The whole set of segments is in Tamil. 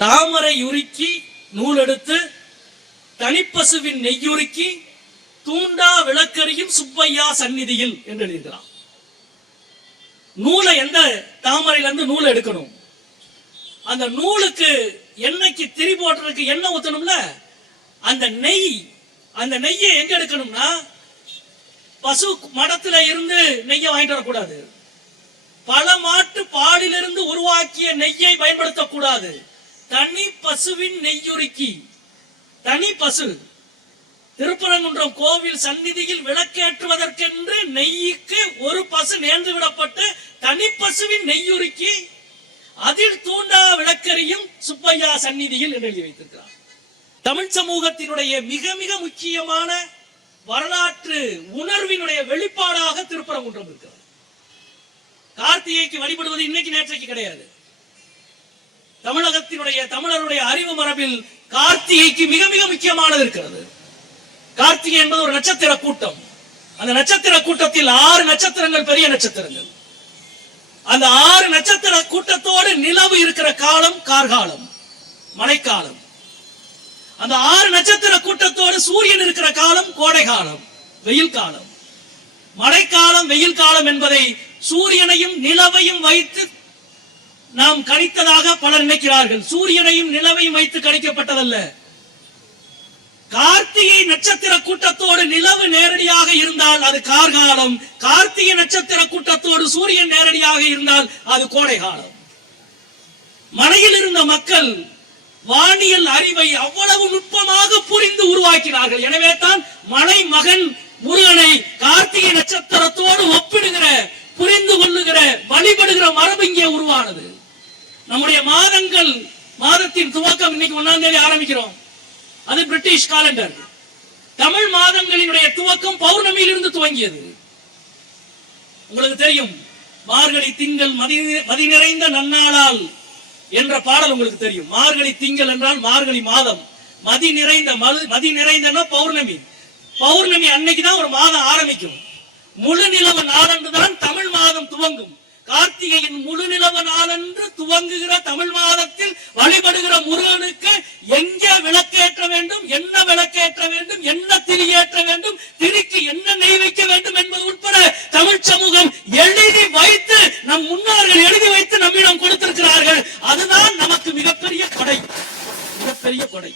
தாமரை உருக்கி நூல் எடுத்து தனிப்பசுவின் நெய்யுருக்கி தூண்டா விளக்கரியும் சுப்பையா சந்நிதியில் என்று எழுதியிருக்கிறான். நூலை எந்த தாமரையில இருந்து நூலை எடுக்கணும், அந்த நூலுக்கு எண்ணெய்க்கு திரி போடுறதுக்கு எண்ணெய் ஊத்தணும்ல, அந்த நெய்யை எங்க எடுக்கணும்னா பசு மடத்துல இருந்து நெய்யை வாங்கிட்டு வரக்கூடாது. பல மாட்டு பாலிலிருந்து உருவாக்கிய நெய்யை பயன்படுத்தக்கூடாது. தனி பசுவின் நெய்யுருக்கி, தனி பசு திருப்பரங்குன்றம் கோவில் சந்நிதியில் விளக்கேற்றுவதற்கென்று நெய்யுக்கு ஒரு பசு நேர்ந்து விடப்பட்டு தனி பசுவின் நெய்யுருக்கி அதில் தூண்டா விளக்கரியும் சுப்பையா சந்நிதியில் என்று எழுதி வைத்திருக்கிறார். தமிழ் சமூகத்தினுடைய மிக மிக முக்கியமான வரலாற்று உணர்வினுடைய வெளிப்பாடாக திருப்பரங்குன்றம் இருக்கிறது. கார்த்திகைக்கு வழிபடுவது இன்னைக்கு நேற்றைக்கு கிடையாது. தமிழருடைய அறிவு மரபில் கார்த்திகைக்கு மிக மிக முக்கியமானது இருக்கிறது. கார்த்திகை என்பது ஒரு நட்சத்திர கூட்டம். அந்த நட்சத்திர கூட்டத்தில் 6 நட்சத்திரங்கள் பெரிய நட்சத்திரங்கள். அந்த 6 நட்சத்திர கூட்டத்தோடு நிலவு இருக்கிற காலம் கார்காலம், மழைக்காலம். அந்த 6 நட்சத்திர கூட்டத்தோடு சூரியன் இருக்கிற காலம் கோடை காலம், வெயில் காலம். மழைக்காலம் வெயில் காலம் என்பதை சூரியனையும் நிலவையும் வைத்து நாம் கணித்ததாக பலர் நினைக்கிறார்கள். சூரியனையும் நிலவையும் வைத்து கணிக்கப்பட்டதல்ல. கார்த்திகை நட்சத்திர கூட்டத்தோடு நிலவு நேரடியாக இருந்தால் அது கார்காலம், கார்த்திகை நட்சத்திர கூட்டத்தோடு சூரியன் நேரடியாக இருந்தால் அது கோடை காலம். மலையில் இருந்த மக்கள் வானியல் அறிவை அவ்வளவு நுட்பமாக புரிந்து உருவாக்கினார்கள். எனவே தான் மலை மகன் முருகனை கார்த்திகை நட்சத்திரத்தோடு ஒப்பிடுகிற, புரிந்து கொள்ளுகிற, வழிபடுகிற மரபு இங்கே உருவானது. நம்முடைய மாதத்தின் துவக்கம் இன்னைக்கு 1ஆம் தேதி ஆரம்பிக்கிறோம். அது பிரிட்டிஷ் காலண்டர். தமிழ் மாதங்களினுடைய துவக்கம் பௌர்ணமியிலிருந்து துவங்கியது. உங்களுக்கு தெரியும், மார்கழி திங்கள் மதி நிறைந்த நன்னாளால் என்ற பாடல் உங்களுக்கு தெரியும். மார்கழி திங்கள் என்றால் மார்கழி மாதம், மதி நிறைந்த பௌர்ணமி. பௌர்ணமி அன்னைக்குதான் ஒரு மாதம் ஆரம்பிக்கும். முழு நிலவு நாளன்று தான் தமிழ் மாதம் துவங்கும். கார்த்திகையின் முழு நிலவு நாளன்று துவங்குகிற தமிழ் மாதத்தில் வழிபடுகிற முருகனுக்கு எங்கே விளக்கேற்ற வேண்டும், என்ன விளக்கேற்ற வேண்டும், என்ன திரி ஏற்ற வேண்டும், திரிக்கு என்ன நெய் வைக்க வேண்டும் என்பது உட்பட தமிழ் சமூகம் எழுதி வைத்து, நம் முன்னோர்கள் எழுதி வைத்து நம்மிடம் கொடுத்திருக்கிறார்கள். அதுதான் நமக்கு மிகப்பெரிய கொடை, மிகப்பெரிய கொடை.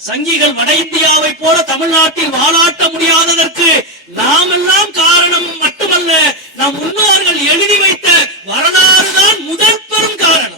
சங்கிகள் வட இந்தியாவை போல தமிழ்நாட்டில் வாழாட்ட முடியாததற்கு நாமெல்லாம் காரணம் மட்டுமல்ல, நம் முன்னோர்கள் எழுதி வைத்த வரலாறு தான் முதல் பெரும் காரணம்.